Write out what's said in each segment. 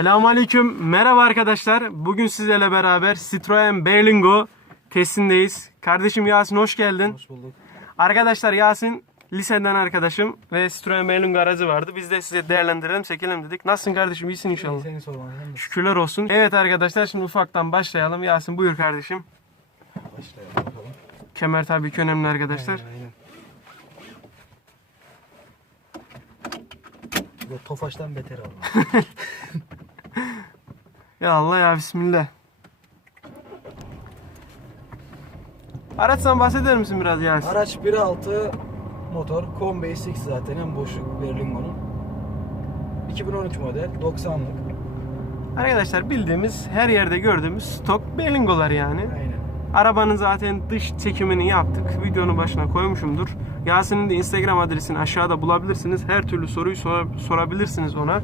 Selamünaleyküm. Merhaba arkadaşlar. Bugün sizlerle beraber Citroen Berlingo testindeyiz. Kardeşim Yasin hoş geldin. Hoş bulduk. Arkadaşlar Yasin liseden arkadaşım ve Citroen Berlingo aracı vardı. Biz de size değerlendirelim, çekelim dedik. Nasılsın kardeşim? İyisin inşallah. Seni sormalı. Şükürler olsun. Evet arkadaşlar şimdi ufaktan başlayalım. Yasin buyur kardeşim. başlayalım bakalım. Kemer tabii ki önemli arkadaşlar. Aynen, aynen. Bu Tofaş'tan beter oldu. Ya Allah ya Bismillah. Araçtan bahseder misin biraz Yasin? Araç 1.6 motor. Combi 6 zaten en boşluk Berlingo'nun. 2013 model 90'lık. Arkadaşlar bildiğimiz her yerde gördüğümüz stok Berlingolar yani. Aynen. Arabanın zaten dış çekimini yaptık. Videonun başına koymuşumdur. Yasin'in de Instagram adresini aşağıda bulabilirsiniz. Her türlü soruyu sor- sorabilirsiniz ona.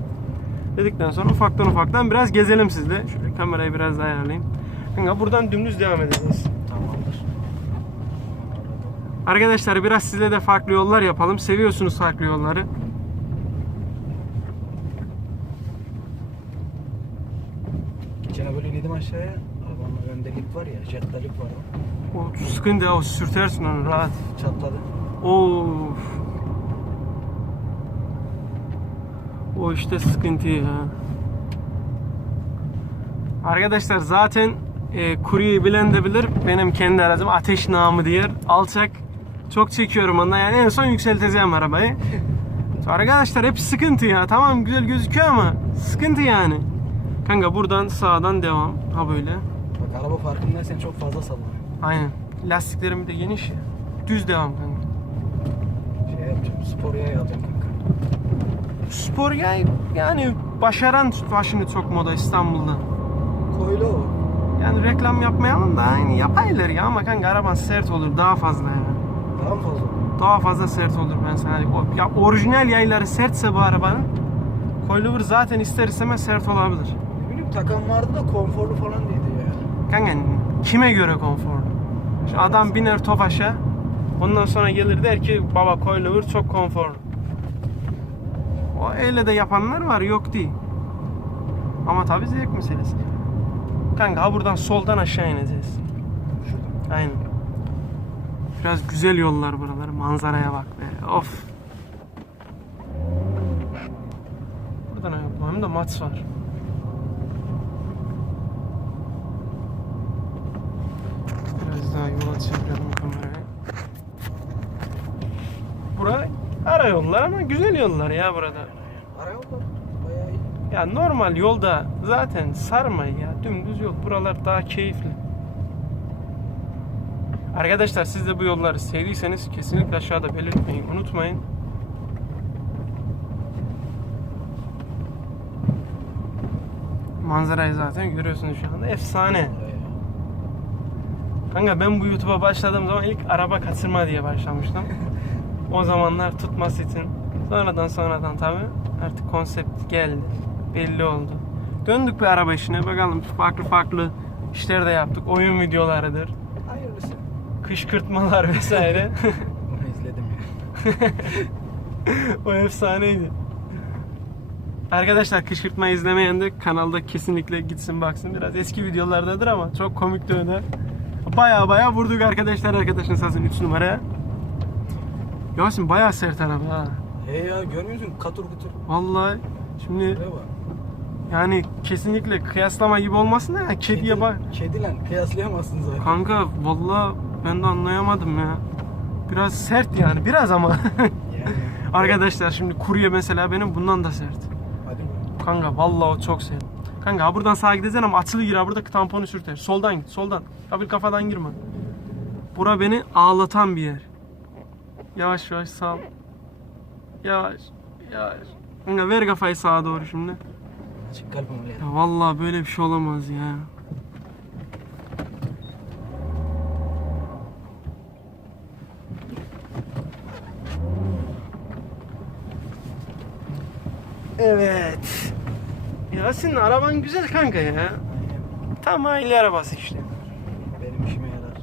Dedikten sonra ufaktan ufaktan biraz gezelim sizle. Şöyle kamerayı biraz daha ayarlayayım. Kanka buradan dümdüz devam edeceğiz. Tamamdır. Arkadaşlar biraz sizle de farklı yollar yapalım. Seviyorsunuz farklı yolları. Geçen böyle inedim aşağıya. Arabanın önünde lip var ya, jetta lip var. O sıkıntı ya o sürtersin onu rahat. Çatladı. Of. O işte sıkıntı ya. Arkadaşlar zaten e, kuryeyi bilen de bilir. Benim kendi aracım ateş namı diğer. Alçak. Çok çekiyorum ondan. Yani en son yükselteceğim arabayı. Arkadaşlar hep sıkıntı ya. Tamam güzel gözüküyor ama sıkıntı yani. Kanka buradan sağdan devam. Ha böyle. Bak araba farkındaysan çok fazla sallanıyor. Aynen. Lastiklerim de geniş. Düz devam kanka. Şey yapacağım, spor yaya yapacağım kanka. Spor yay yani başaran başını çok moda İstanbul'da. Koylu o. Yani reklam yapmayalım da aynı yapaylar ya ama kanka araban sert olur daha fazla ya. Daha mı fazla? Daha fazla sert olur ben sana. Ya orijinal yayları sertse bu arabanın coilover zaten ister istemez sert olabilir. Ne bileyim takan vardı da konforlu falan değildi ya. Kanka kime göre konforlu? Şu adam biner Tofaş'a ondan sonra gelir der ki baba coilover çok konforlu. O öyle de yapanlar var yok değil. Ama tabii zevk meselesi. Kanka ha buradan soldan aşağı ineceğiz. Şuradan. Aynen. Biraz güzel yollar buralar. Manzaraya bak be. Of. Buradan ayak hem de maç var. Biraz daha yola çevirelim kamerayı. Bura ara yollar ama güzel yollar ya burada. Arayolda bayağı iyi. Ya normal yolda zaten sarmayın ya. Dümdüz yol. Buralar daha keyifli. Arkadaşlar siz de bu yolları sevdiyseniz kesinlikle aşağıda belirtmeyi unutmayın. Manzarayı zaten görüyorsunuz şu anda. Efsane. Kanka ben bu YouTube'a başladığım zaman ilk araba kaçırma diye başlamıştım. o zamanlar tutması için. Sonradan sonradan tabi artık konsept geldi. Belli oldu. Döndük bir araba işine bakalım farklı farklı işler de yaptık. Oyun videolarıdır. Hayırlısı. Kışkırtmalar vesaire. Onu izledim ya. o efsaneydi. Arkadaşlar kışkırtma izlemeyen de kanalda kesinlikle gitsin baksın. Biraz eski videolardadır ama çok komik döner. Baya baya vurduk arkadaşlar arkadaşın sazın 3 numaraya. Yasin baya sert araba ha. He ya görmüyor musun? Katır kutur. Vallahi şimdi bak. yani kesinlikle kıyaslama gibi olmasın da ya, kediye bak. Kediyle kıyaslayamazsın zaten. Kanka vallahi ben de anlayamadım ya. Biraz sert yani biraz ama. Yani. Arkadaşlar şimdi kurye mesela benim bundan da sert. Hadi be. Kanka vallahi o çok sert. Kanka ha buradan sağa gideceksin ama açılı gir ha burada tamponu sürter. Soldan git soldan. Kabil kafadan girme. Bura beni ağlatan bir yer. Yavaş yavaş sağ. Yavaş yavaş. Kanka ver kafayı sağa doğru şimdi. Kalp ameliyatı. Ya vallahi böyle bir şey olamaz ya. Evet. Yasin araban güzel kanka ya. Tam aile arabası işte. Benim işime yarar.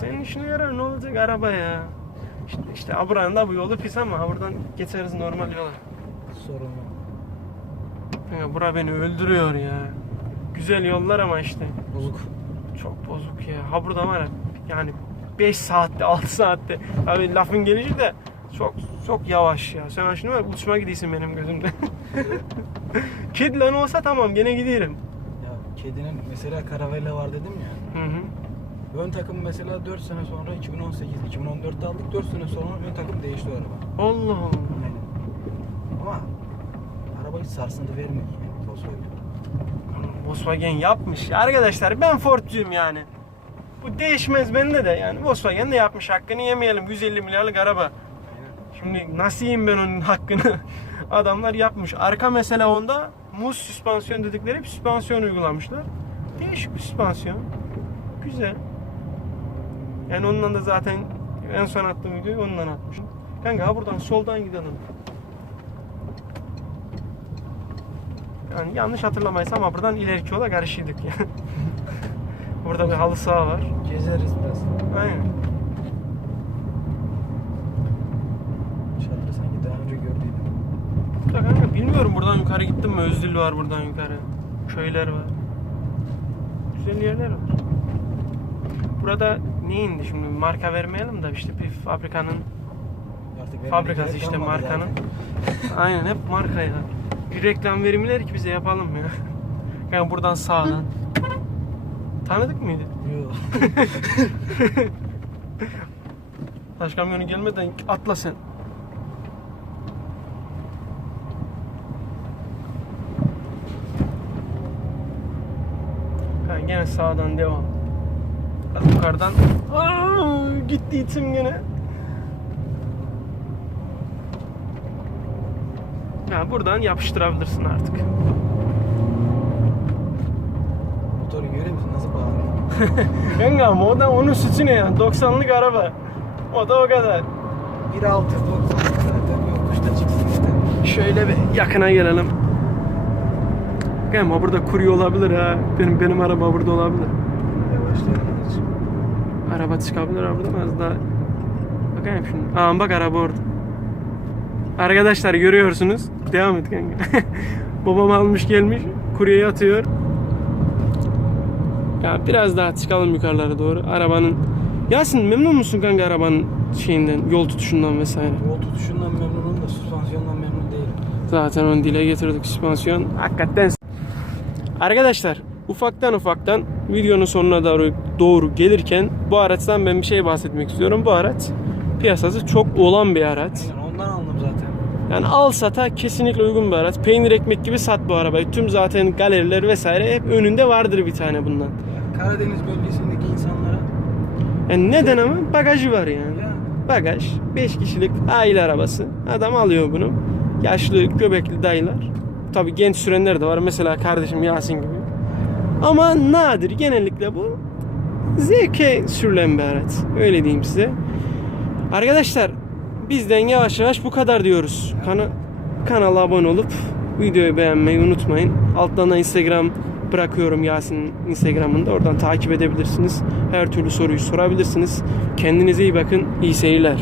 Senin işine yarar ne olacak araba ya. İşte, işte buranın da bu yolu pis ama ha buradan geçeriz normal yola. Sorun yok. Ya bura beni öldürüyor ya. Güzel yollar ama işte Bozuk. çok bozuk ya. Ha burada var ya yani 5 saatte 6 saatte. Abi lafın gelişi de çok çok yavaş ya. Sen şimdi var uçma gidiyorsun benim gözümde. Kedilen olsa tamam gene giderim. Ya kedinin mesela Caravella var dedim ya. Hı hı. Ön takım mesela 4 sene sonra 2018, 2014'te aldık. 4 sene sonra ön takım değişti o araba. Allah Allah. Aynen. Ama araba hiç sarsıntı vermiyor yani. Volkswagen. Volkswagen yapmış. Arkadaşlar ben Ford'cuyum yani. Bu değişmez bende de yani. Volkswagen de yapmış hakkını yemeyelim. 150 milyarlık araba. Şimdi nasıl yiyeyim ben onun hakkını? Adamlar yapmış. Arka mesela onda muz süspansiyon dedikleri bir süspansiyon uygulamışlar. Değişik bir süspansiyon. Güzel. Yani ondan da zaten en son attığım videoyu ondan atmışım. Kanka ha buradan soldan gidelim. Yani yanlış hatırlamaysam ama buradan ileriki yola karışıyorduk yani. Burada bir halı saha var. Gezeriz biraz. Aynen. Dışarıda sanki daha önce gördüydüm. Ya kanka bilmiyorum buradan yukarı gittim mi? Özdil var buradan yukarı. Köyler var. Güzel yerler var. Burada ne indi şimdi marka vermeyelim de işte bir fabrikanın Artık fabrikası işte markanın. Aynen hep marka ya. Bir reklam verimler ki bize yapalım ya. Yani buradan sağdan. Tanıdık mıydı? Yok. Taş kamyonu gelmeden atla sen. Ha, gene sağdan devam. Bak yukarıdan Aa, gitti itim gene. Ya buradan yapıştırabilirsin artık. Motoru görüyor musun nasıl bağırıyor? Ama o da onun suçu ne ya? 90'lık araba. O da o kadar. 1.6 90 zaten yokuşta çıksın işte. Şöyle bir yakına gelelim. Ama burada kurye olabilir ha. Benim benim araba burada olabilir. Yavaşlayalım. Araba çıkabilir burada az daha. Bakayım şimdi. Aa bak araba orada. Arkadaşlar görüyorsunuz. Devam et kanka. Babam almış gelmiş. Kuryeye atıyor. Ya biraz daha çıkalım yukarılara doğru. Arabanın Yasin memnun musun kanka arabanın şeyinden, yol tutuşundan vesaire? Yol tutuşundan memnunum da süspansiyondan memnun değilim. Zaten onu dile getirdik süspansiyon. Hakikaten. Arkadaşlar ufaktan ufaktan videonun sonuna doğru, doğru gelirken bu araçtan ben bir şey bahsetmek istiyorum. Bu araç piyasası çok olan bir araç. Ondan aldım zaten. Yani al sata kesinlikle uygun bir araç. Peynir ekmek gibi sat bu arabayı. Tüm zaten galeriler vesaire hep önünde vardır bir tane bundan. Yani Karadeniz bölgesindeki insanlara Yani neden ama bagajı var yani. ya Bagaj 5 kişilik aile arabası. Adam alıyor bunu. Yaşlı göbekli dayılar. Tabi genç sürenler de var. Mesela kardeşim Yasin gibi. Ama nadir genellikle bu zevke sürülen bir araç. Öyle diyeyim size. Arkadaşlar bizden yavaş yavaş bu kadar diyoruz. Kana kanala abone olup videoyu beğenmeyi unutmayın. Alttan da Instagram bırakıyorum Yasin'in Instagram'ında. Oradan takip edebilirsiniz. Her türlü soruyu sorabilirsiniz. Kendinize iyi bakın. İyi seyirler.